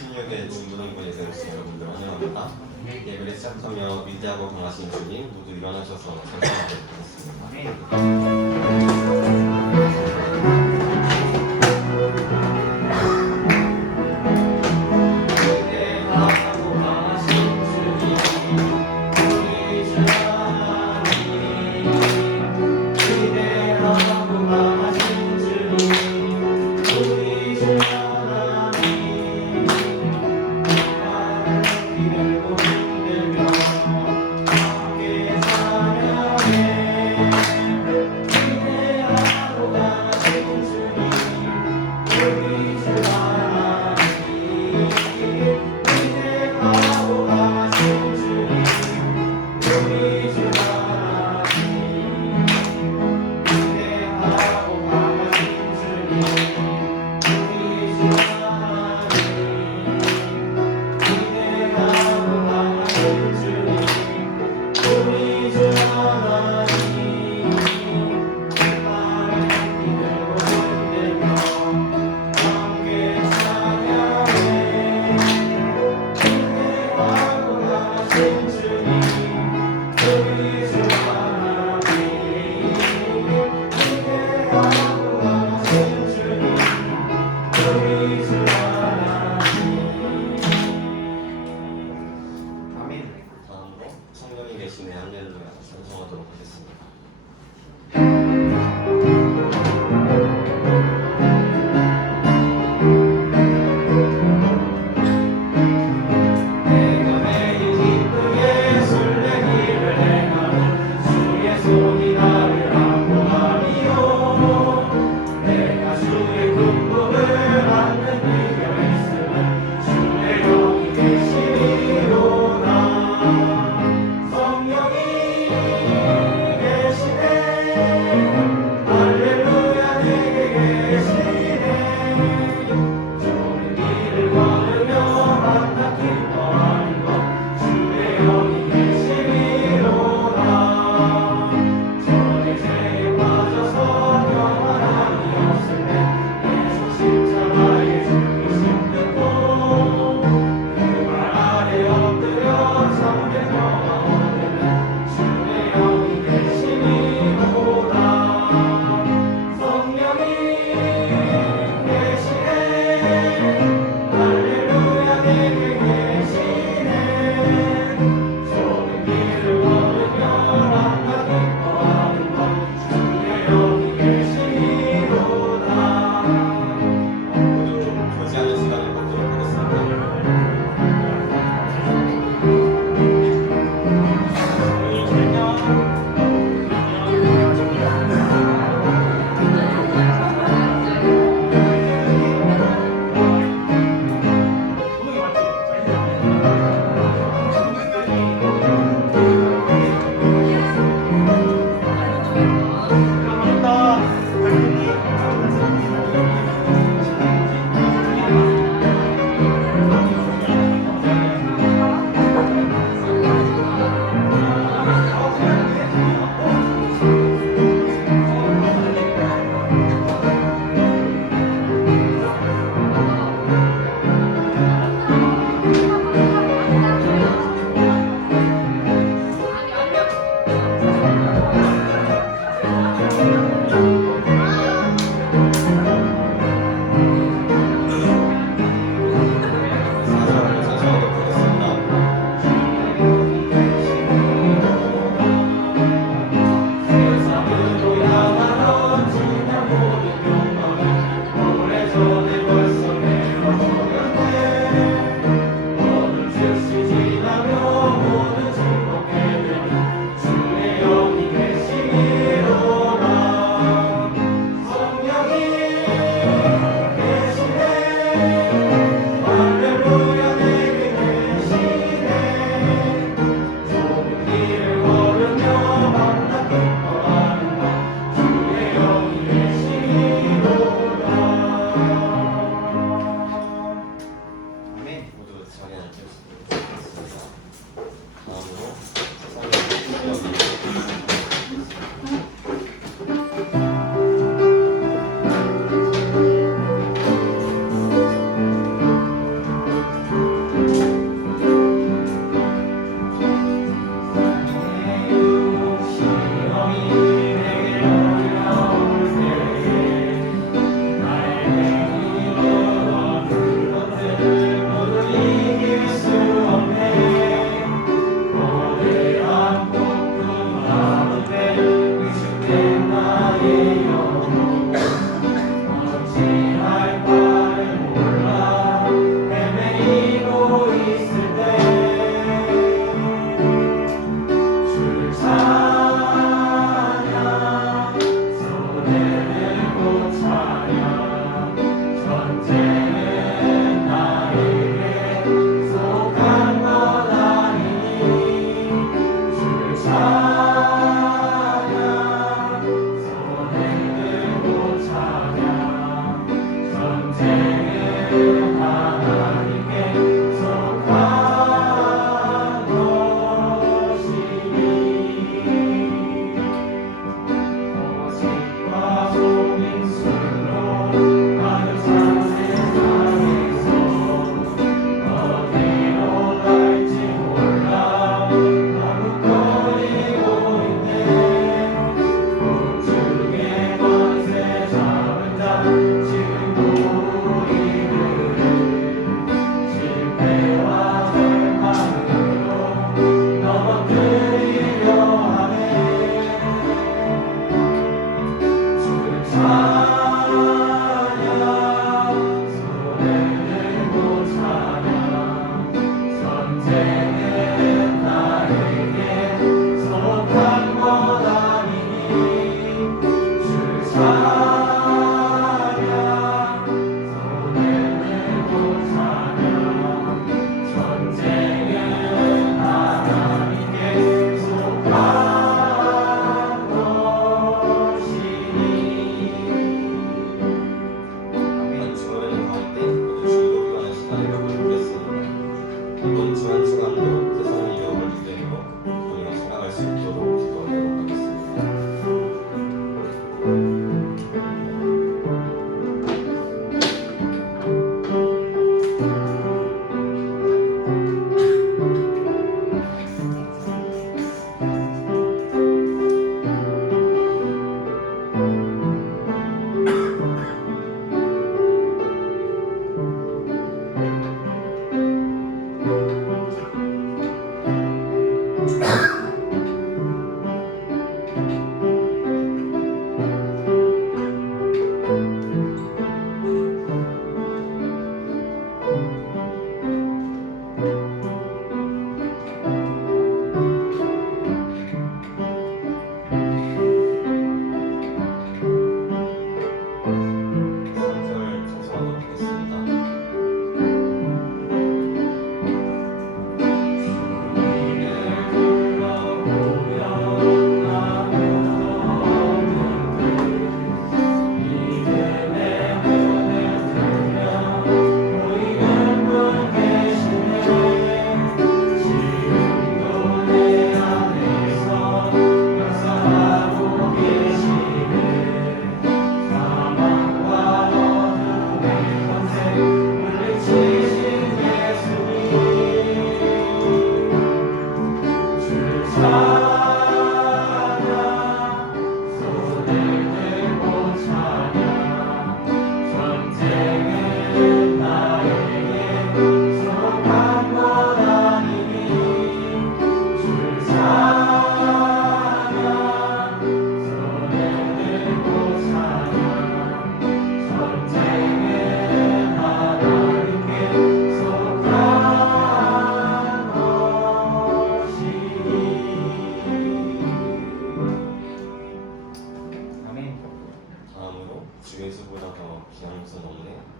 16일 중부등분에 대해서 여러분들 환영합니다. 예배를 시작하며 위대하고 강하신 주님 모두 일어나셔서 찬송하도록 하겠습니다. 내가 주의 꿈을 안는 이여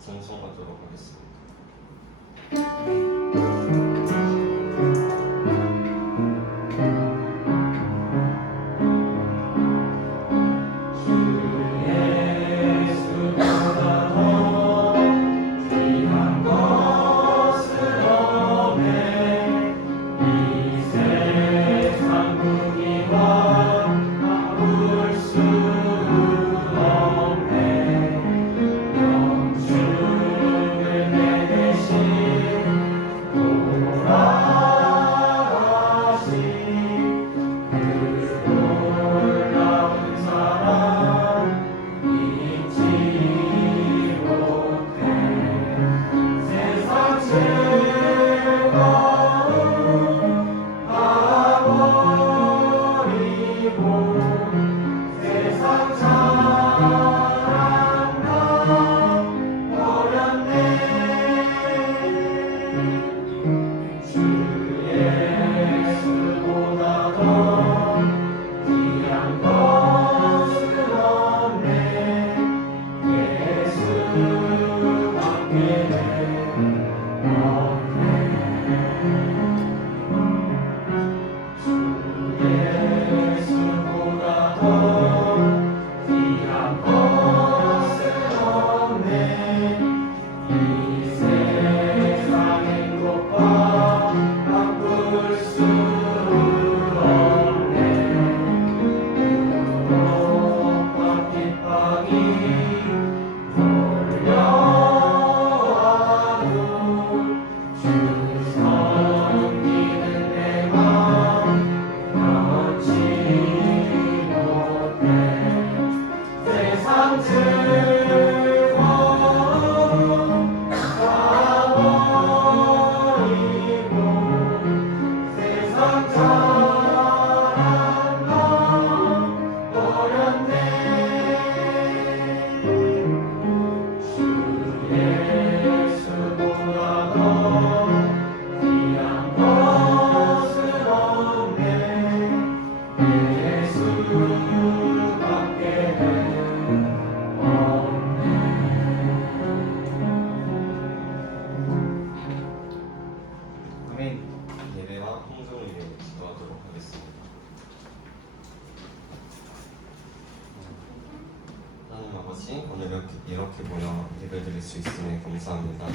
찬송하도록 하겠습니다. 이렇게 모여 예배드릴 수 있음에 감사합니다.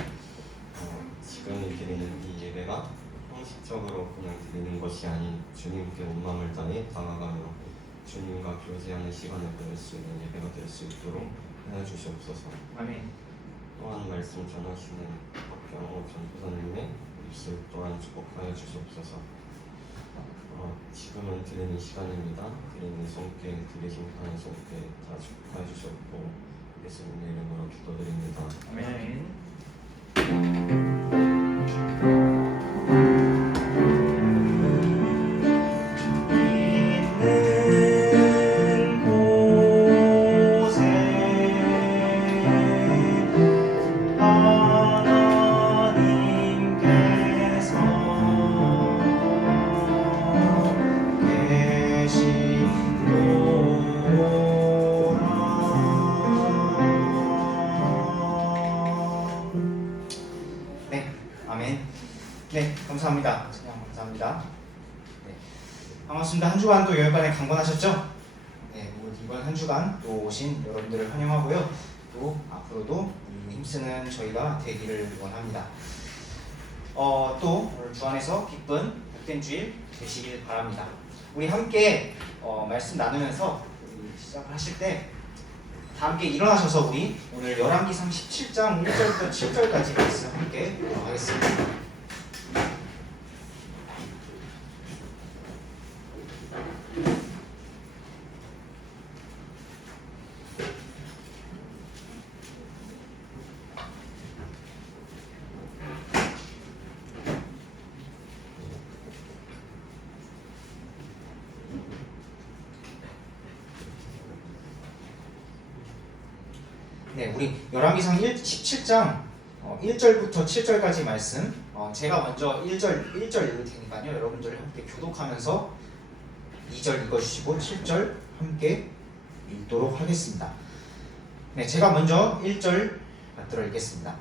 지금 드리는 이 예배가 형식적으로 그냥 드리는 것이 아닌 주님께 온 마음을 다해 다가가며 주님과 교제하는 시간을 보낼 수 있는 예배가 될 수 있도록 해주시옵소서. 아멘. 또한 말씀 전하시는 박경호 전도사님의 입술 또한 축복하여 주시옵소서. 지금은 드리는 시간입니다. 드리는 손께 드리신 하는 손께 다 축복하여 주시옵고 예수님의 이름으로 기도드립니다. 아멘. 네, 감사합니다. 그냥 감사합니다. 네, 반갑습니다. 한 주간도 여러분의 강건하셨죠? 네, 이번 한 주간 또 오신 여러분들을 환영하고요. 또 앞으로도 힘쓰는 저희가 되기를 원합니다. 또 오늘 주 안에서 기쁜 복된 주일 되시길 바랍니다. 우리 함께 말씀 나누면서 우리 시작을 하실 때 다 함께 일어나셔서 우리 오늘 열왕기상 17장 1절부터 7절까지 말씀 함께 하겠습니다. 네, 우리 열왕기상 17장 1절부터 7절까지 말씀 제가 먼저 1절 읽을 테니까요. 여러분들 함께 교독하면서 2절 읽어주시고 7절 함께 읽도록 하겠습니다. 네, 제가 먼저 1절 받들어 읽겠습니다.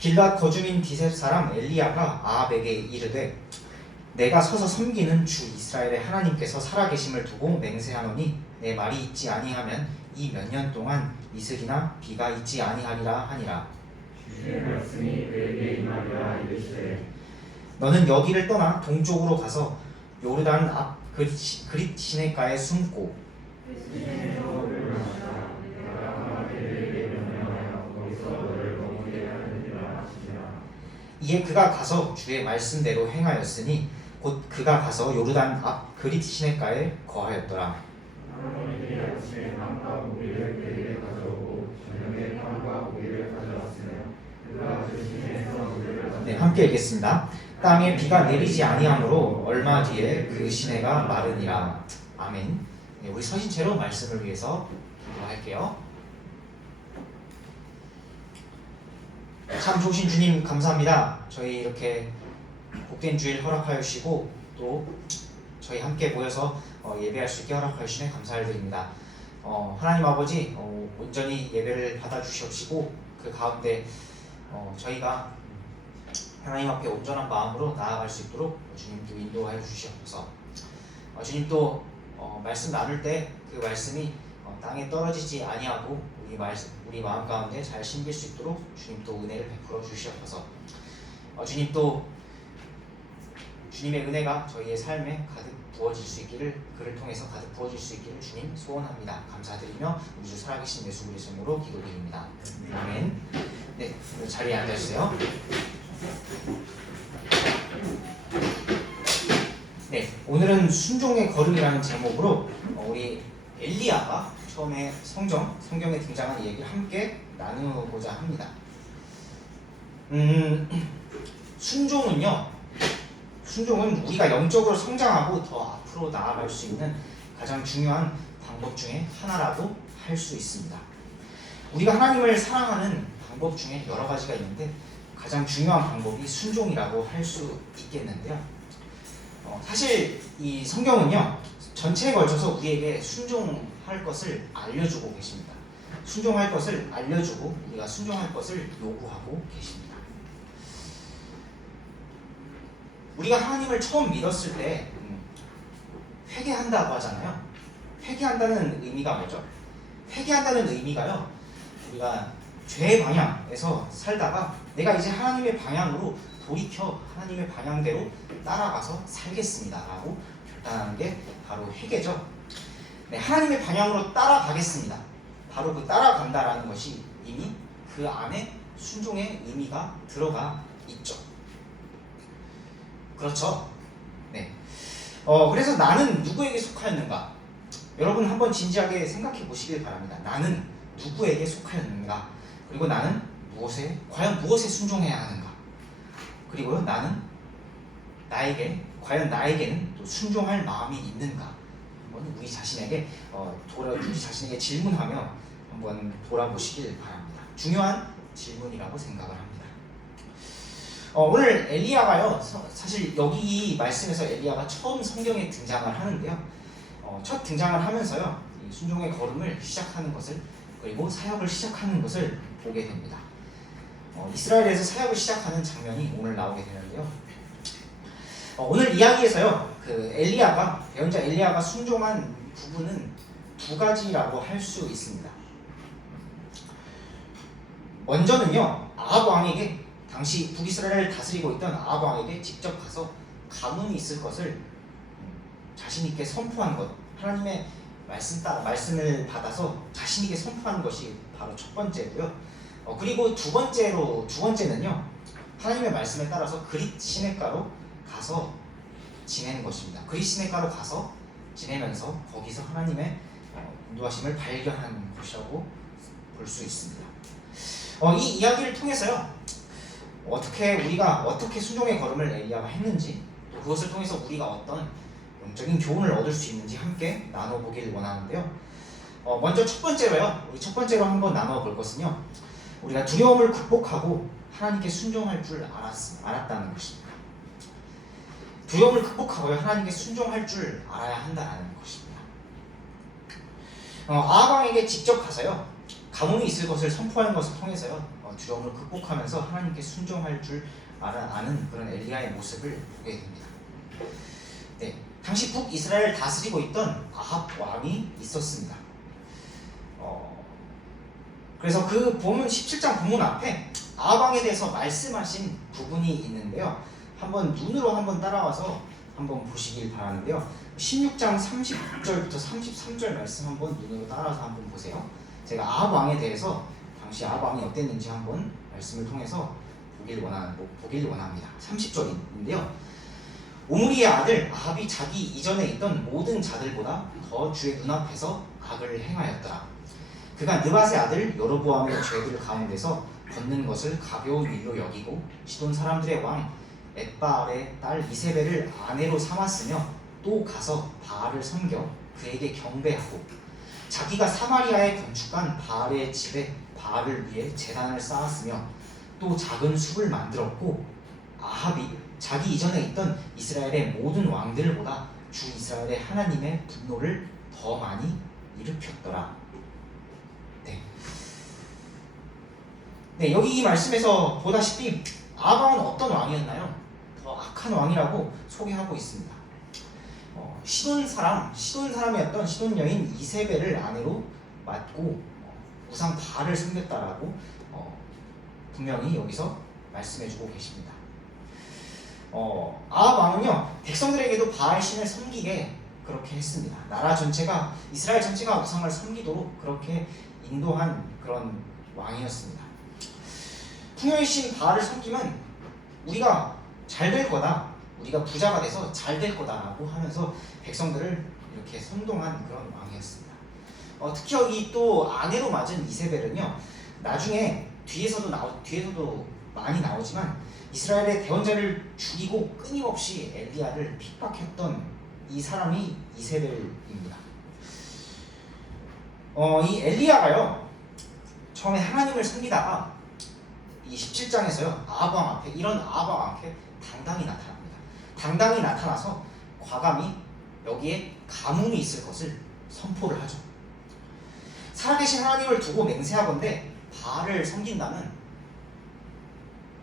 길앗 거주민 디셉 사람 엘리야가 아합에게 이르되 내가 서서 섬기는 주 이스라엘의 하나님께서 살아계심을 두고 맹세하노니 내 말이 있지 아니하면 이 몇 년 동안 이슬이나 비가 있지 아니하리라 하니라. 주의 말씀이 그에게 임하리라 이르시되 너는 여기를 떠나 동쪽으로 가서 요르단 앞 그릿 시내가에 숨고 이에 그가 가서 주의 말씀대로 행하였으니 곧 그가 가서 요르단 앞 그릿 시내가에 거하였더라. 아버님이 아침에 빵과 고기를 그에게 가져오고 저녁에 빵과 고기를 가져왔으며 그가 주신에서 물을 가져오고 네, 함께 읽겠습니다. 땅에 비가 내리지 아니하므로 얼마 뒤에 그 시내가 마르니라. 아멘. 네, 우리 서신체로 말씀을 위해서 기도할게요. 참 좋으신 주님 감사합니다. 저희 이렇게 복된 주일 허락하여 주시고 또 저희 함께 모여서 예배할 수 있게 허락하여 주시네 감사를 드립니다. 하나님 아버지 온전히 예배를 받아 주시옵시고 그 가운데 저희가 하나님 앞에 온전한 마음으로 나아갈 수 있도록 주님도 인도하여 주시옵소서. 주님도 말씀 나눌 때 그 말씀이 땅에 떨어지지 아니하고 우리 마음 가운데 잘 심길 수 있도록 주님도 은혜를 베풀어 주시옵소서. 주님도 주님의 은혜가 저희의 삶에 가득 부어질 수 있기를 그를 통해서 가득 부어질 수 있기를 주님 소원합니다. 감사드리며 우리 주 살아계신 예수 그리스도의 이름으로 기도드립니다. 아멘. 네, 자리에 앉아주세요. 네, 오늘은 순종의 걸음이라는 제목으로 우리 엘리야가 처음에 성경에 등장한 얘기를 함께 나누고자 합니다. 순종은 우리가 영적으로 성장하고 더 앞으로 나아갈 수 있는 가장 중요한 방법 중에 하나라고 할 수 있습니다. 우리가 하나님을 사랑하는 방법 중에 여러 가지가 있는데 가장 중요한 방법이 순종이라고 할 수 있겠는데요. 사실 이 성경은요 전체에 걸쳐서 우리에게 순종할 것을 알려주고 계십니다. 순종할 것을 알려주고 우리가 순종할 것을 요구하고 계십니다. 우리가 하나님을 처음 믿었을 때 회개한다고 하잖아요. 회개한다는 의미가 뭐죠? 회개한다는 의미가요 우리가 죄의 방향에서 살다가 내가 이제 하나님의 방향으로 돌이켜 하나님의 방향대로 따라가서 살겠습니다 라고 결단하는 게 바로 회개죠. 네, 하나님의 방향으로 따라가겠습니다. 바로 그 따라간다라는 것이 이미 그 안에 순종의 의미가 들어가 있죠. 그렇죠? 네. 그래서 나는 누구에게 속하였는가? 여러분 한번 진지하게 생각해 보시길 바랍니다. 나는 누구에게 속하였는가? 그리고 나는 과연 무엇에 순종해야 하는가? 그리고요, 과연 나에게는 또 순종할 마음이 있는가? 한번 우리 자신에게 질문하며 한번 돌아보시길 바랍니다. 중요한 질문이라고 생각을 합니다. 오늘 엘리야가요, 사실 여기 이 말씀에서 엘리야가 처음 성경에 등장을 하는데요. 첫 등장을 하면서요, 이 순종의 걸음을 시작하는 것을 그리고 사역을 시작하는 것을 보게 됩니다. 이스라엘에서 사역을 시작하는 장면이 오늘 나오게 되는데요. 오늘 이야기에서요, 예언자 엘리야가 순종한 부분은 두 가지라고 할 수 있습니다. 먼저는요, 아합 왕에게 당시 북이스라엘을 다스리고 있던 아합 왕에게 직접 가서 가문이 있을 것을 자신 있게 선포한 것, 하나님의 말씀을 받아서 자신있게 선포하는 것이 바로 첫 번째고요. 그리고 두 번째는요. 하나님의 말씀에 따라서 그릿 시내가로 가서 지내는 것입니다. 그릿 시내가로 가서 지내면서 거기서 하나님의 인도하심을 발견하는 것이라고 볼 수 있습니다. 이 이야기를 통해서요. 우리가 어떻게 순종의 걸음을 엘리야가 했는지, 또 그것을 통해서 우리가 어떤 영적인 교훈을 얻을 수 있는지 함께 나눠보길 원하는데요. 먼저 첫 번째로 한번 나눠볼 것은요. 우리가 두려움을 극복하고 하나님께 순종할 줄 알았다는 것입니다. 두려움을 극복하고요. 하나님께 순종할 줄 알아야 한다는 것입니다. 아합왕에게 직접 가서요. 가뭄이 있을 것을 선포하는 것을 통해서요. 두려움을 극복하면서 하나님께 순종할 줄 아는 그런 엘리야의 모습을 보게 됩니다. 네, 당시 북이스라엘을 다스리고 있던 아합 왕이 있었습니다. 그래서 그 본문 17장 본문 앞에 아합 왕에 대해서 말씀하신 부분이 있는데요. 눈으로 한번 따라와서 한번 보시길 바라는데요. 16장 30절부터 33절 말씀 한번 눈으로 따라서 한번 보세요. 제가 아합 왕에 대해서 당시 아합 왕이 어땠는지 한번 말씀을 통해서 보길 원합니다. 30절인데요. 오므리의 아들 아합이 자기 이전에 있던 모든 자들보다 더 주의 눈앞에서 악을 행하였더라. 그가 느밧의 아들 여로보암의 죄들 가운데서 걷는 것을 가벼운 일로 여기고 시돈 사람들의 왕 엣바알의 딸 이세벨을 아내로 삼았으며 또 가서 바알을 섬겨 그에게 경배하고 자기가 사마리아에 건축한 바알의 집에 바알을 위해 제단을 쌓았으며 또 작은 숲을 만들었고 아합이 자기 이전에 있던 이스라엘의 모든 왕들보다 주 이스라엘의 하나님의 분노를 더 많이 일으켰더라. 네, 여기 이 말씀에서 보다시피 아합은 어떤 왕이었나요? 더 악한 왕이라고 소개하고 있습니다. 시돈 사람이었던 시돈 여인 이세벨을 아내로 맡고 우상 바알을 섬겼다라고 분명히 여기서 말씀해주고 계십니다. 아합 왕은요 백성들에게도 바알 신을 섬기게 그렇게 했습니다. 나라 전체가 이스라엘 전체가 우상을 섬기도록 그렇게 인도한 그런 왕이었습니다. 풍요의 신 바알을 섬기면 우리가 잘 될 거다, 우리가 부자가 돼서 잘 될 거다라고 하면서 백성들을 이렇게 선동한 그런 왕이었습니다. 특히 여기 또 아내로 맞은 이세벨은요 나중에 뒤에서도 많이 나오지만 이스라엘의 대원자를 죽이고 끊임없이 엘리야를 핍박했던 이 사람이 이세벨입니다. 이 엘리야가요 처음에 하나님을 섬기다가 이 17장에서요 아합 왕 앞에 당당히 나타납니다. 당당히 나타나서 과감히 여기에 가뭄이 있을 것을 선포를 하죠. 살아계신 하나님을 두고 맹세하건대 바알을 섬긴다면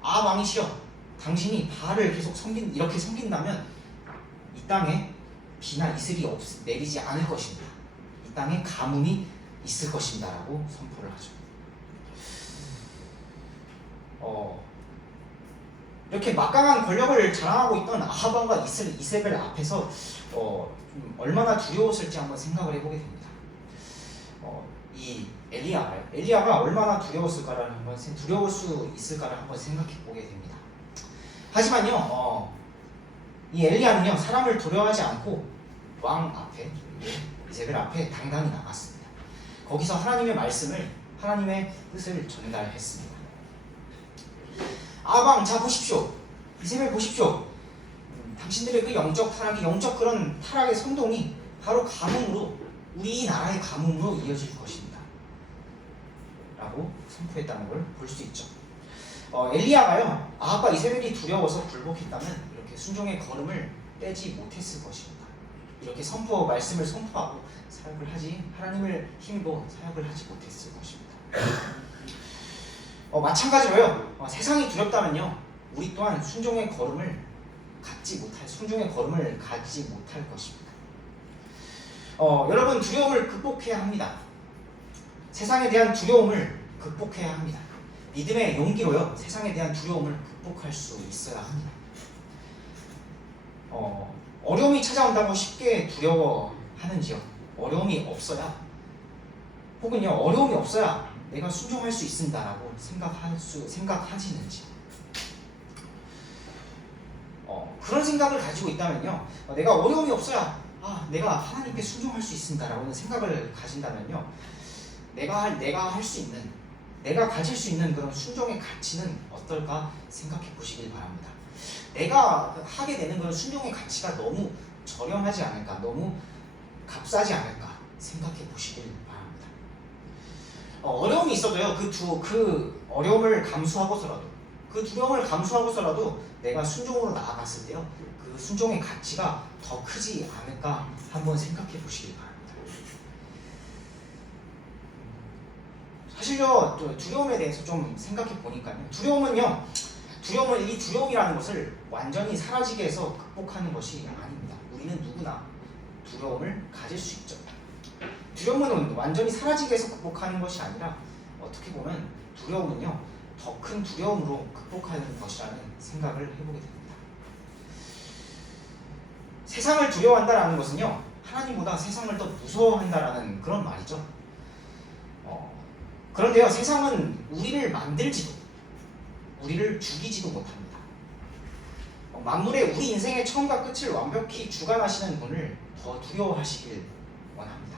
아합 왕이시여 당신이 바알을 계속 이렇게 섬긴다면 이 땅에 비나 이슬이 내리지 않을 것입니다. 이 땅에 가뭄이 있을 것입니다 라고 선포를 하죠. 이렇게 막강한 권력을 자랑하고 있던 아합 왕과 이세벨 앞에서 좀 얼마나 두려웠을지 한번 생각을 해보게 됩니다. 이 엘리야가 얼마나 두려울 수 있을까를 한번 생각해 보게 됩니다. 하지만요, 이 엘리야는요 사람을 두려워하지 않고 왕 앞에 이세벨 앞에 당당히 나갔습니다. 거기서 하나님의 뜻을 전달했습니다. 아방 자 보십시오. 이세벨 보십시오. 당신들의 그 영적 그런 타락의 선동이 바로 가뭄으로 우리 나라의 가뭄으로 이어질 것입니다. 라고 선포했다는 걸 볼 수 있죠. 엘리야가요 아합과 이세벨이 두려워서 굴복했다면 이렇게 순종의 걸음을 떼지 못했을 것입니다. 이렇게 말씀을 선포하고 하나님을 힘입어 사역을 하지 못했을 것입니다. 마찬가지로요 세상이 두렵다면요 우리 또한 순종의 걸음을 가지 못할 것입니다. 여러분 두려움을 극복해야 합니다. 세상에 대한 두려움을 극복해야 합니다. 믿음의 용기로요 세상에 대한 두려움을 극복할 수 있어야 합니다. 어려움이 찾아온다고 쉽게 두려워하는지요? 어려움이 없어야 혹은요 어려움이 없어야 내가 순종할 수 있습니다라고 생각하시는지 그런 생각을 가지고 있다면요 내가 어려움이 없어야 내가 하나님께 순종할 수 있습니다라고 생각을 가진다면요 내가 할 수 있는 내가 가질 수 있는 그런 순종의 가치는 어떨까 생각해 보시길 바랍니다. 내가 하게 되는 그런 순종의 가치가 너무 저렴하지 않을까 너무 값싸지 않을까 생각해 보시길 바랍니다. 어려움이 있어도요 그 어려움을 감수하고서라도 그 두려움을 감수하고서라도 내가 순종으로 나아갔을 때요 그 순종의 가치가 더 크지 않을까 한번 생각해 보시길 바랍니다. 사실요 두려움에 대해서 좀 생각해 보니까요 이 두려움이라는 것을 완전히 사라지게 해서 극복하는 것이 아닙니다. 우리는 누구나 두려움을 가질 수 있죠. 두려움은 완전히 사라지게 해서 극복하는 것이 아니라 어떻게 보면 두려움은요 더 큰 두려움으로 극복하는 것이라는 생각을 해보게 됩니다. 세상을 두려워한다라는 것은요 하나님보다 세상을 더 무서워한다라는 그런 말이죠. 그런데요 세상은 우리를 만들지도 우리를 죽이지도 못합니다. 만물의 우리 인생의 처음과 끝을 완벽히 주관하시는 분을 더 두려워하시길 원합니다.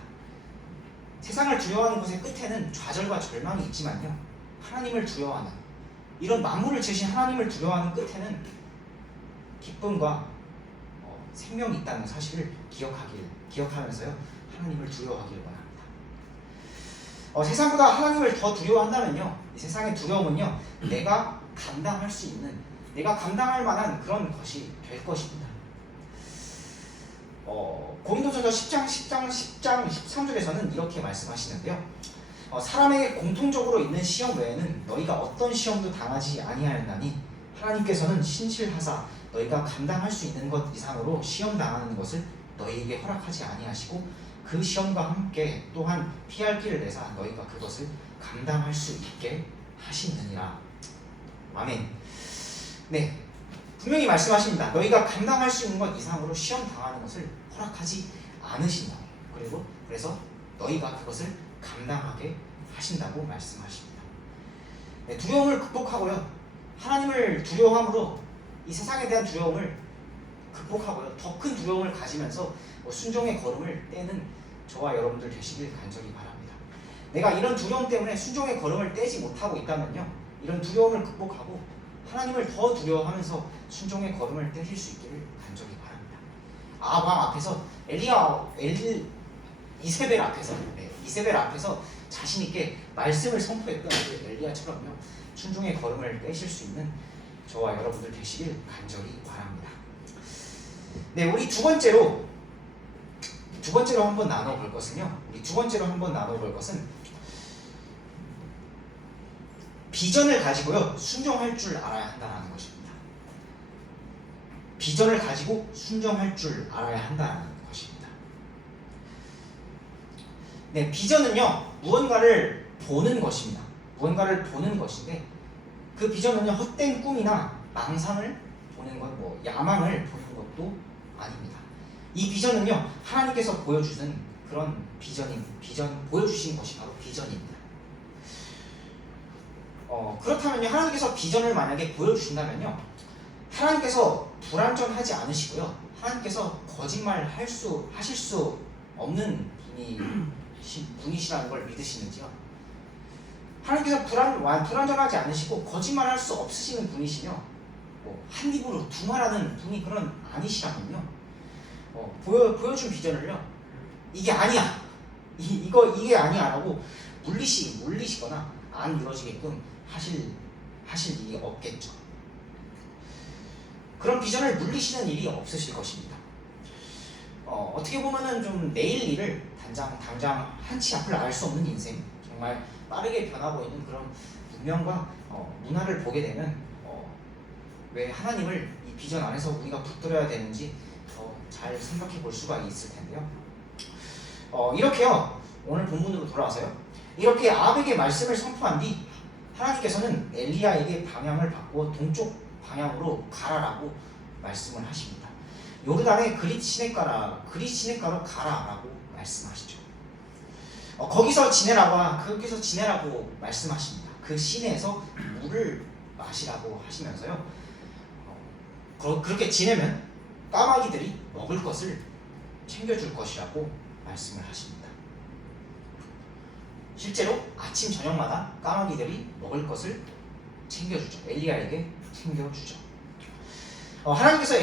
세상을 두려워하는 것의 끝에는 좌절과 절망이 있지만요 하나님을 두려워하는 이런 만물을 지으신 하나님을 두려워하는 끝에는 기쁨과 생명이 있다는 사실을 기억하면서요 하나님을 두려워하길 원합니다. 세상보다 하나님을 더 두려워한다면요 이 세상의 두려움은요 내가 감당할 수 있는 내가 감당할 만한 그런 것이 될 것입니다. 고린도전서 10장 13절에서는 이렇게 말씀하시는데요 사람에게 공통적으로 있는 시험 외에는 너희가 어떤 시험도 당하지 아니하였나니 하나님께서는 신실하사 너희가 감당할 수 있는 것 이상으로 시험 당하는 것을 너희에게 허락하지 아니하시고 그 시험과 함께 또한 피할 길을 내사 너희가 그것을 감당할 수 있게 하시느니라. 아멘. 네, 분명히 말씀하십니다. 너희가 감당할 수 있는 것 이상으로 시험 당하는 것을 허락하지 않으신다. 그래서 너희가 그것을 감당하게 하신다고 말씀하십니다. 네, 두려움을 극복하고요 하나님을 두려워함으로 이 세상에 대한 두려움을 극복하고요 더 큰 두려움을 가지면서 순종의 걸음을 떼는 저와 여러분들 되시길 간절히 바랍니다. 내가 이런 두려움 때문에 순종의 걸음을 떼지 못하고 있다면요 이런 두려움을 극복하고 하나님을 더 두려워하면서 순종의 걸음을 떼실 수 있기를 간절히 바랍니다. 왕 앞에서 이세벨 앞에서 자신 있게 말씀을 선포했던 엘리야처럼요 순종의 걸음을 떼실 수 있는 저와 여러분들 되시길 간절히 바랍니다. 네, 우리 두 번째로 한번 나눠볼 것은요. 비전을 가지고요 순종할 줄 알아야 한다는 것입니다. 비전을 가지고 순종할 줄 알아야 한다는 것입니다. 네, 비전은요 무언가를 보는 것입니다. 무언가를 보는 것인데 그 비전은요 헛된 꿈이나 망상을 보는 것, 야망을 보는 것도 아닙니다. 이 비전은요 하나님께서 보여주는 그런 보여주신 것이 바로 비전입니다. 그렇다면요 하나님께서 비전을 만약에 보여주신다면요 하나님께서 불완전하지 않으시고요 하나님께서 거짓말 하실 수 없는 분이시라는 걸 믿으시는지요? 하나님께서 불완전하지 않으시고 거짓말할 수 없으시는 분이시며 한 입으로 두말하는 분이 그런 아니시라면요 보여준 비전을요 이게 아니야 이게 아니야라고 물리시거나 안 이루어지게끔 하실 일이 없겠죠. 그런 비전을 물리시는 일이 없으실 것입니다. 어떻게 보면은 좀 내일 일을 당장 한치 앞을 알 수 없는 인생, 정말 빠르게 변하고 있는 그런 문명과 문화를 보게 되면 왜 하나님을 이 비전 안에서 우리가 붙들어야 되는지 더 잘 생각해 볼 수가 있을 텐데요. 이렇게요 오늘 본문으로 돌아와서요 이렇게 아합에게 말씀을 선포한 뒤 하나님께서는 엘리야에게 방향을 바꾸어 동쪽 방향으로 가라라고 말씀을 하십니다. 요르단의 그릿 시내가로 가라라고 말씀하시죠. 거기서 지내라고 말씀하십니다. 그 시내에서 물을 마시라고 하시면서요. 그렇게 지내면 까마귀들이 먹을 것을 챙겨줄 것이라고 말씀을 하십니다. 실제로 아침 저녁마다 까마귀들이 먹을 것을 챙겨주죠. 엘리야에게 챙겨주죠. 하나님께서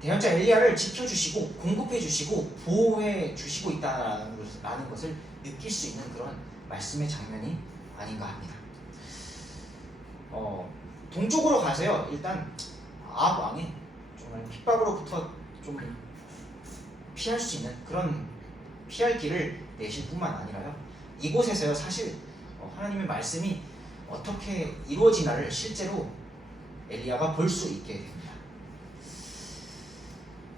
대언자 엘리야를 지켜주시고 공급해주시고 보호해주시고 있다는 것을 느낄 수 있는 그런 말씀의 장면이 아닌가 합니다. 동쪽으로 가서요. 일단 아합 왕의 정말 핍박으로부터 좀 피할 수 있는 그런 피할 길을 내실 뿐만 아니라요. 이곳에서요. 사실 하나님의 말씀이 어떻게 이루어지나를 실제로 엘리야가 볼 수 있게 됩니다.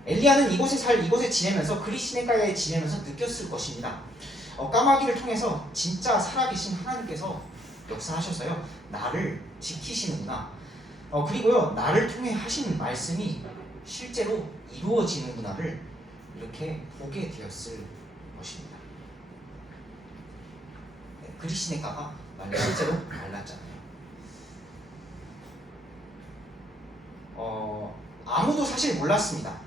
엘리야는 이곳에 지내면서 그릿 시내가에 지내면서 느꼈을 것입니다. 까마귀를 통해서 진짜 살아계신 하나님께서 역사하셔서요. 나를 지키시는구나. 그리고요. 나를 통해 하신 말씀이 실제로 이루어지는구나를 이렇게 보게 되었을 것입니다. 그릿 시내가가 실제로 말랐잖아요. 아무도 사실 몰랐습니다.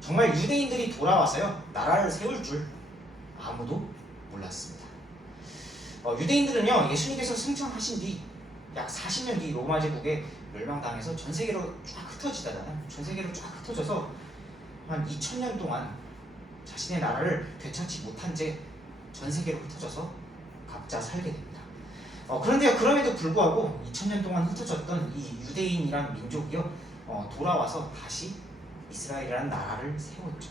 정말 유대인들이 돌아와서요 나라를 세울 줄 아무도 몰랐습니다. 유대인들은요 예수님께서 승천하신 뒤 약 40년 뒤 로마 제국에 멸망당해서 전 세계로 쫙 흩어지다잖아요. 전 세계로 쫙 흩어져서 한 2000년 동안 자신의 나라를 되찾지 못한 채 전 세계로 흩어져서 각자 살게 됩니다. 그런데요 그럼에도 불구하고 2000년 동안 흩어졌던 이 유대인이란 민족이요 돌아와서 다시 이스라엘이라는 나라를 세웠죠.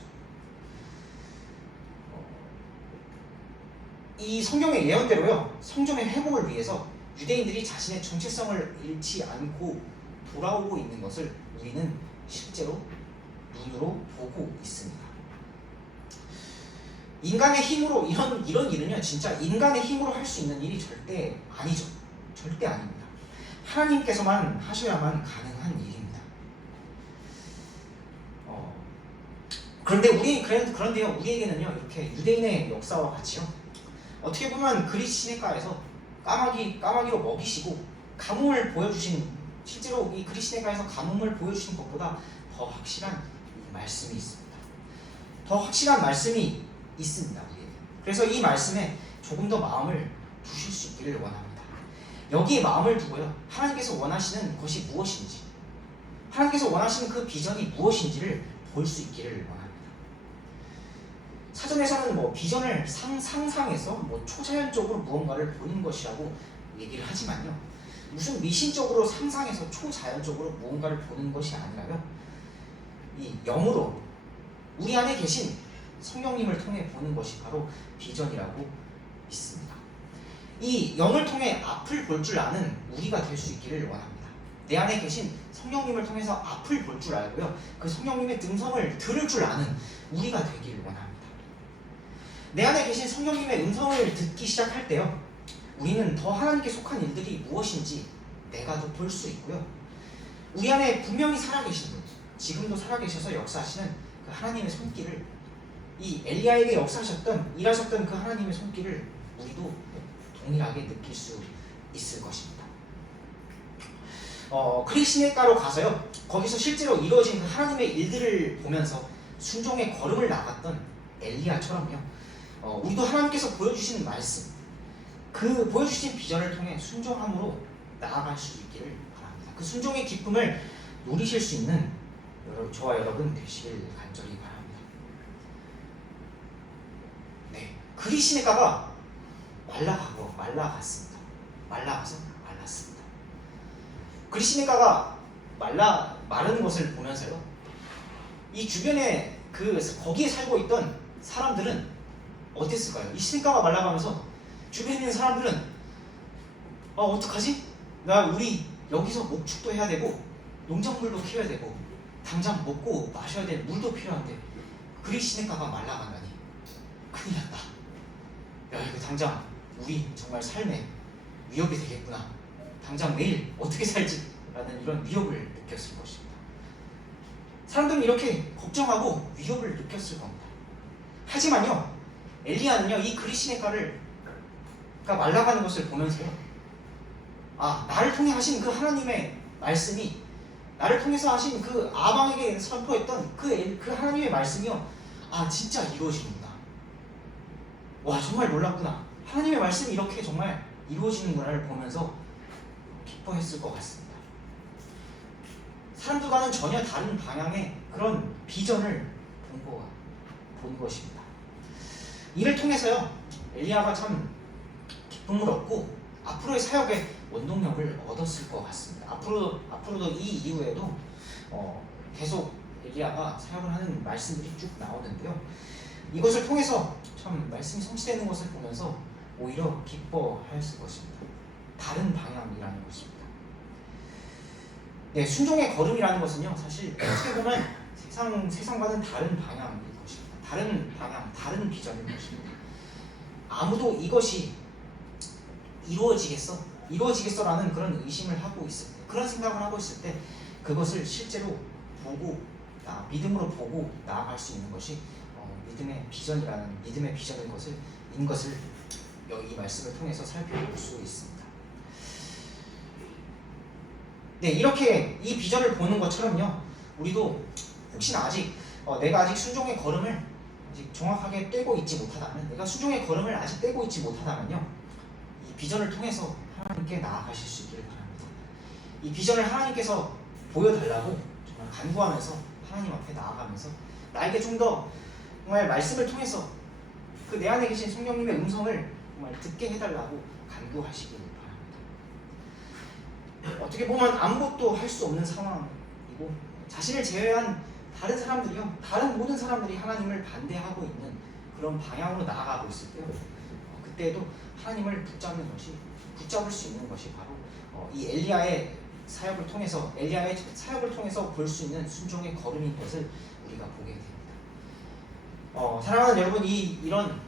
이 성경의 예언대로요 성전의 회복을 위해서 유대인들이 자신의 정체성을 잃지 않고 돌아오고 있는 것을 우리는 실제로 눈으로 보고 있습니다. 인간의 힘으로 이런 일은요 진짜 인간의 힘으로 할 수 있는 일이 절대 아니죠. 절대 아닙니다. 하나님께서만 하셔야만 가능한 일입니다. 그런데요 우리에게는요 이렇게 유대인의 역사와 같이요 어떻게 보면 그릿 시내가에서 까마귀로 먹이시고 가뭄을 보여주신 실제로 이 그릿 시내가에서 가뭄을 보여주신 것보다 더 확실한 말씀이 있습니다. 더 확실한 말씀이 있습니다. 우리에게. 그래서 이 말씀에 조금 더 마음을 두실 수 있기를 원합니다. 여기에 마음을 두고요 하나님께서 원하시는 것이 무엇인지 하나님께서 원하시는 그 비전이 무엇인지를 볼 수 있기를 원합니다. 사전에서는 비전을 상상해서 초자연적으로 무언가를 보는 것이라고 얘기를 하지만요 무슨 미신적으로 상상해서 초자연적으로 무언가를 보는 것이 아니라요 이 영으로 우리 안에 계신 성령님을 통해 보는 것이 바로 비전이라고 믿습니다. 이 영을 통해 앞을 볼 줄 아는 우리가 될 수 있기를 원합니다. 내 안에 계신 성령님을 통해서 앞을 볼 줄 알고요 그 성령님의 음성을 들을 줄 아는 우리가 되기를 원합니다. 내 안에 계신 성령님의 음성을 듣기 시작할 때요 우리는 더 하나님께 속한 일들이 무엇인지 내가 더 볼 수 있고요 우리 안에 분명히 살아계신 분 지금도 살아계셔서 역사하시는 그 하나님의 손길을 이 엘리야에게 일하셨던 그 하나님의 손길을 우리도 동일하게 느낄 수 있을 것입니다. 그릿 시내가로 가서요 거기서 실제로 이루어진 그 하나님의 일들을 보면서 순종의 걸음을 나갔던 엘리야처럼요 우리도 하나님께서 보여주신 말씀 그 보여주신 비전을 통해 순종함으로 나아갈 수 있기를 바랍니다. 그 순종의 기쁨을 누리실 수 있는 저와 여러분 되시길 간절히 바랍니다. 네, 그릿 시내가가 말라갔습니다. 말랐습니다. 그릿 시내가가 마른 것을 보면서요 이 주변에 거기에 살고 있던 사람들은 어땠을까요? 이 시내가가 말라가면서 주변에 있는 사람들은 어떡하지? 우리 여기서 목축도 해야 되고 농작물도 키워야 되고 당장 먹고 마셔야 될 물도 필요한데 그릿 시내가가 말라간다니 큰일 났다. 이거 당장 우리 정말 삶에 위협이 되겠구나. 당장 내일 어떻게 살지? 라는 이런 위협을 느꼈을 것입니다. 사람들은 이렇게 걱정하고 위협을 느꼈을 겁니다. 하지만요, 엘리야는요, 이 그리시네가가 말라가는 것을 보면서요, 나를 통해 하신 그 하나님의 말씀이, 나를 통해서 하신 그 아방에게 선포했던 그 하나님의 말씀이요, 진짜 이루어지는구나. 와, 정말 놀랍구나. 하나님의 말씀이 이렇게 정말 이루어지는구나를 보면서 기뻐했을 것 같습니다. 사람들과는 전혀 다른 방향의 그런 비전을 본 것입니다. 이를 통해서요, 엘리야가 참 기쁨을 얻고 앞으로의 사역의 원동력을 얻었을 것 같습니다. 앞으로도 이 이후에도 계속 엘리야가 사역을 하는 말씀들이 쭉 나오는데요, 이것을 통해서 참 말씀이 성취되는 것을 보면서 오히려 기뻐하였을 것입니다. 다른 방향이라는 것입니다. 네, 순종의 걸음이라는 것은요, 사실 어떻게 보면 세상과는 다른 방향일 것입니다. 다른 방향, 다른 비전일 것입니다. 아무도 이것이 이루어지겠어라는 그런 의심을 하고 있을 때, 그런 생각을 하고 있을 때, 그것을 실제로 믿음으로 보고 나아갈 수 있는 것이 믿음의 비전인 것을 이 말씀을 통해서 살펴볼 수 있습니다. 네, 이렇게 이 비전을 보는 것처럼요, 우리도 혹시나 아직 내가 아직 순종의 걸음을 아직 정확하게 떼고 있지 못하다면, 이 비전을 통해서 하나님께 나아가실 수 있기를 바랍니다. 이 비전을 하나님께서 보여달라고 정말 간구하면서 하나님 앞에 나아가면서 나에게 좀 더 정말 말씀을 통해서 그 내 안에 계신 성령님의 음성을 정말 듣게 해달라고 간구하시길 바랍니다. 어떻게 보면 아무것도 할 수 없는 상황이고, 자신을 제외한 다른 모든 사람들이 하나님을 반대하고 있는 그런 방향으로 나아가고 있을 때요, 그때에도 하나님을 붙잡을 수 있는 것이 바로 이 엘리야의 사역을 통해서 볼 수 있는 순종의 걸음인 것을 우리가 보게 됩니다. 사랑하는 여러분, 이런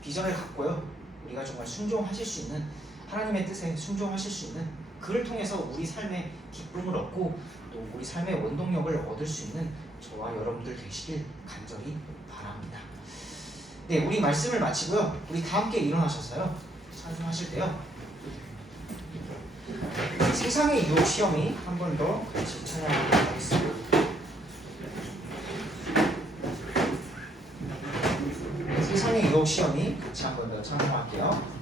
비전을 갖고요, 우리가 정말 순종하실 수 있는, 하나님의 뜻에 순종하실 수 있는, 그를 통해서 우리 삶에 기쁨을 얻고 또 우리 삶의 원동력을 얻을 수 있는 저와 여러분들 되시길 간절히 바랍니다. 네, 우리 말씀을 마치고요, 우리 다 함께 일어나셔서요, 찬송하실 때요, 세상의 유혹 시험이 한 번 더 같이 찬양하도록 하겠습니다. 세상의 유혹 시험이 같이 한 번 더 찬송할게요.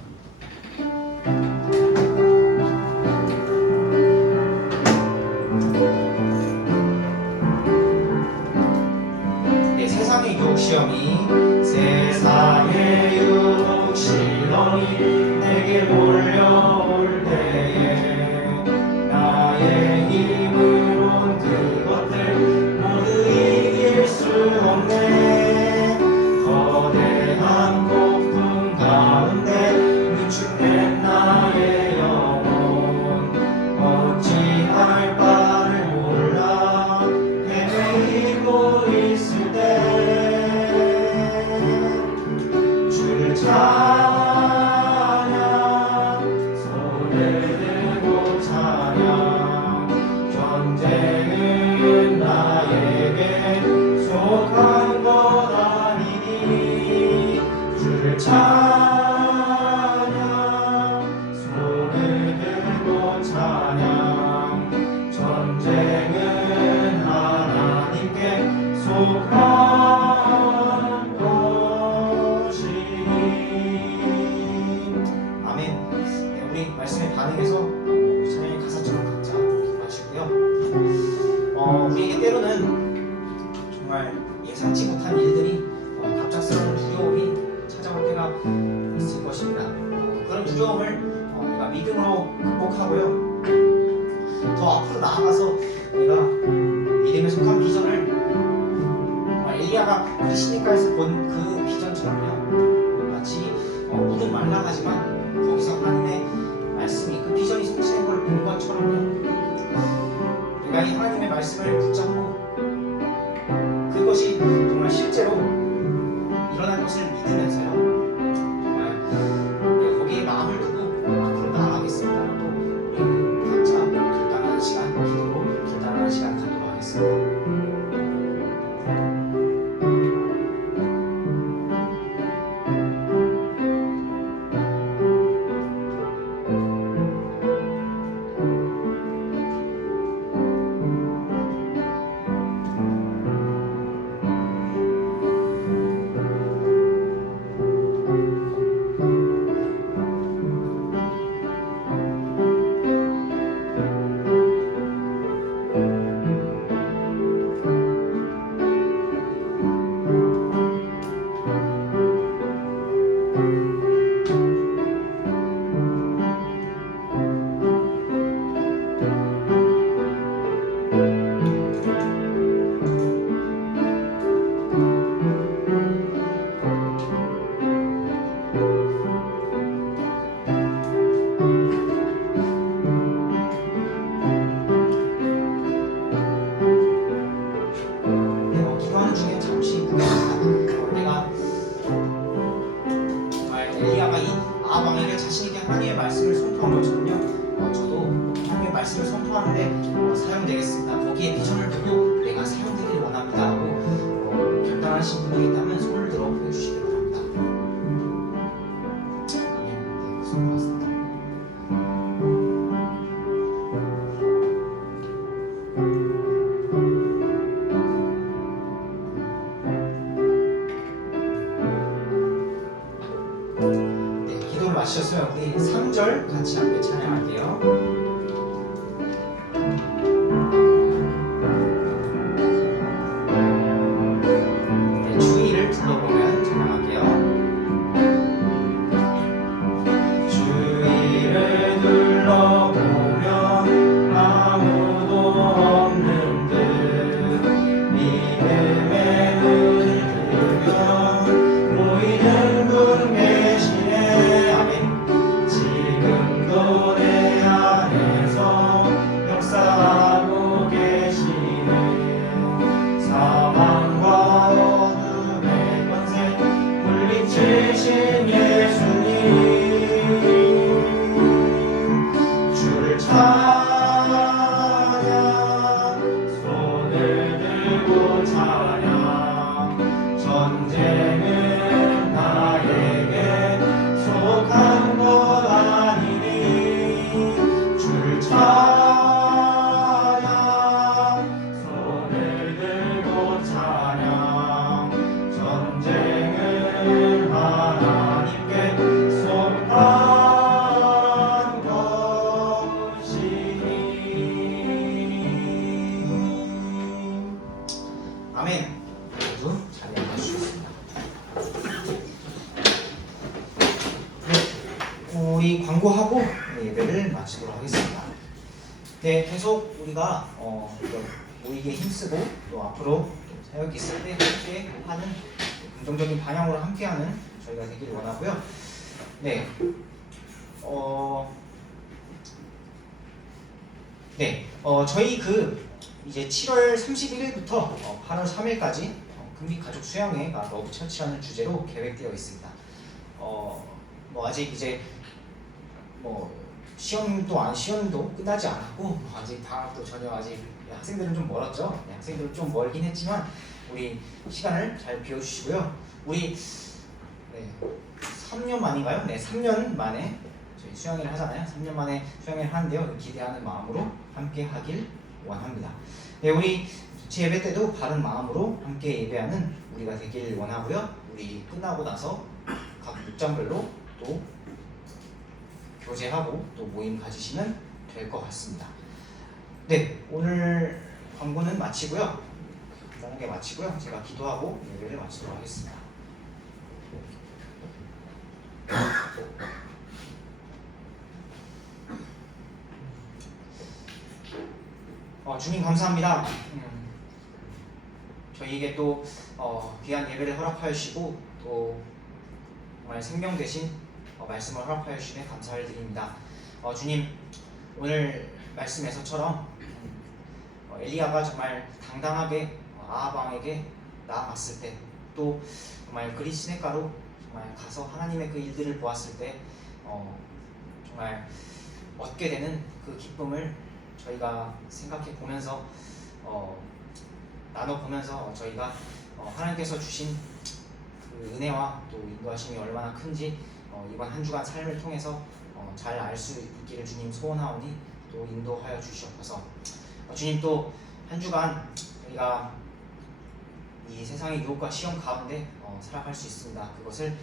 세상의 유혹 시험이 내게 몰려올 때에 나의 힘으론 그것들 모두 이길 수 없네. 거대한 폭풍 가운데 위축된 나의 영혼 어찌할 바를 몰라 헤매이고 있을 때 주를 찬양, 손을 들고 찬양. 전쟁은 나에게 속한 것 아니니 주를 찬양, 손을 들고 찬양. 전쟁은 하나님께 속한 것이니. 아멘. 네, 우리 말씀에 반응해서 찬양의 가사처럼 각자 기도하시고요. 우리에게 때로는 정말 예상치 못한 일들이 갑작스러운 두려움이 찾아올 때가 있을 것입니다. 그런 두려움을 내가 믿음으로 극복하고요, 더 앞으로 나아가서 내가 믿음에 속한 비전을 엘리야가 그리시니까에서 본 그 비전처럼요, 마치 물은 말라가지만 거기서 하나님의 말씀이, 그 비전이 성취된 걸 본 것처럼요, 내가 이 하나님의 말씀을 붙잡고 그것이 정말 실제로 일어난 것을 믿으면서요, 정말 거기에 마음을 두고 앞으로 나아가겠습니다. 또 우리 각자 결단하는 시간, 기도로 결단하는 시간 갖도록 하겠습니다. 말씀을 선포하는데 사용되겠습니다. 거기에 비전을 두고 내가 사용되기를 원합니다 하고 결단하신 분이 있다면 손을 들어 보여주시기 바랍니다. 네, 손을 봤습니다. 네, 기도를 마치셨어요. 우리 3절 같이 함께 찬양할게요. 주의를 둘러보면 찬양할게요. 주위를 둘러보면 아무도 없는 듯 믿음의 눈을 들면 보이는 분 계시네. 아멘. 지금도 내 안에서 역사하고 계시네. 사망과 어둠의 권세 물리치신 예수님, 주를 찬양, 손을 들고 찬양. 전쟁은 나에게 속한 것 아니니 주를 찬양, 손을 들고 찬양. 전쟁은 하나님께 속한 것이니. 아멘. 모두 자리에 앉으시겠습니다. 네, 우리 광고하고 예배를 마치도록 하겠습니다. 네, 계속 우리가 모이기에 힘쓰고 또 앞으로 사역이 있을 때 함께 하는 긍정적인 방향으로 함께하는 저희가 되길 원하고요. 네, 저희 이제 7월 31일부터 8월 3일까지 금빛 가족 수양회가 러브 처치라는 주제로 계획되어 있습니다. 아직 이제 시험도 끝나지 않았고 아직 방학도 전혀 아직 학생들은 좀 멀었죠. 네, 학생들은 좀 멀긴 했지만 우리 시간을 잘 비워주시고요. 우리 3년 만인가요? 네, 3년 만에 저희 수양회를 하잖아요. 3년 만에 수양회를 하는데요. 기대하는 마음으로 함께 하길 원합니다. 네, 우리 예배 때도 바른 마음으로 함께 예배하는 우리가 되길 원하고요. 우리 끝나고 나서 각 목장별로 또 교제하고 또 모임 가지시면 될 것 같습니다. 네, 오늘 광고는 마치고요. 간단하게 마치고요. 제가 기도하고 예배를 마치도록 하겠습니다. 주님 감사합니다. 저희에게 또 귀한 예배를 허락하여 주시고 또 정말 생명 되신 말씀을 허락하여 주시네 감사를 드립니다. 주님, 오늘 말씀에서처럼 엘리야가 정말 당당하게 아합 왕에게 나아갔을 때, 또 정말 그리 시냇가로 정말 가서 하나님의 그 일들을 보았을 때 정말 얻게 되는 그 기쁨을 저희가 생각해 보면서 나눠 보면서 저희가 하나님께서 주신 그 은혜와 또 인도하심이 얼마나 큰지 이번 한 주간 삶을 통해서 잘 알 수 있기를 주님 소원하오니 또 인도하여 주시옵소서. 주님, 또 한 주간 저희가 이 세상의 유혹과 시험 가운데 살아갈 수 있습니다. 그것을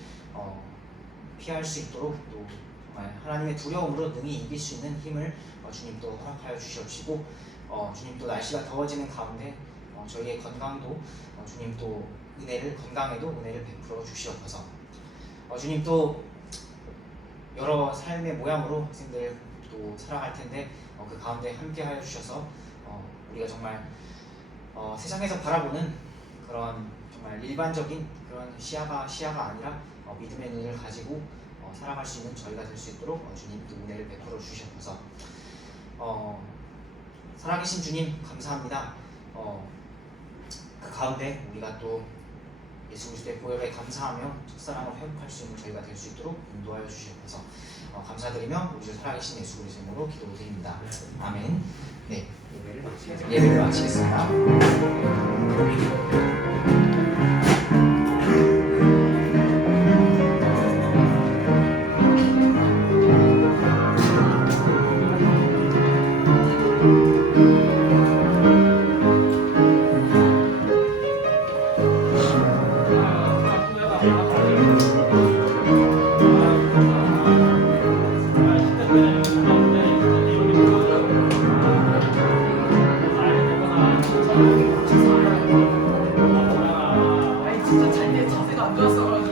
피할 수 있도록 또 정말 하나님의 두려움으로 능히 이길 수 있는 힘을 주님 또 허락하여 주시옵시고, 주님 또 날씨가 더워지는 가운데 저희의 건강도 주님 또 건강에도 은혜를 베풀어 주시옵소서. 주님, 또 여러 삶의 모양으로 학생들 또 살아갈 텐데 그 가운데 함께하여 주셔서 우리가 정말 세상에서 바라보는 그런 정말 일반적인 그런 시야가 아니라 믿음의 눈을 가지고 살아갈 수 있는 저희가 될 수 있도록 주님 또 은혜를 베풀어 주시옵소서. 살아계신 주님 감사합니다. 그 가운데 우리가 또 예수 그리스도의 보혈에 감사하며 첫사랑을 회복할 수 있는 저희가 될 수 있도록 인도하여 주시옵소서. 감사드리며 우리 주 살아계신 예수 그리스도의 이름으로 기도드립니다. 아멘. 네, 예배를 마치겠습니다. 아니 진짜 자기의 자세가 안 좋았어.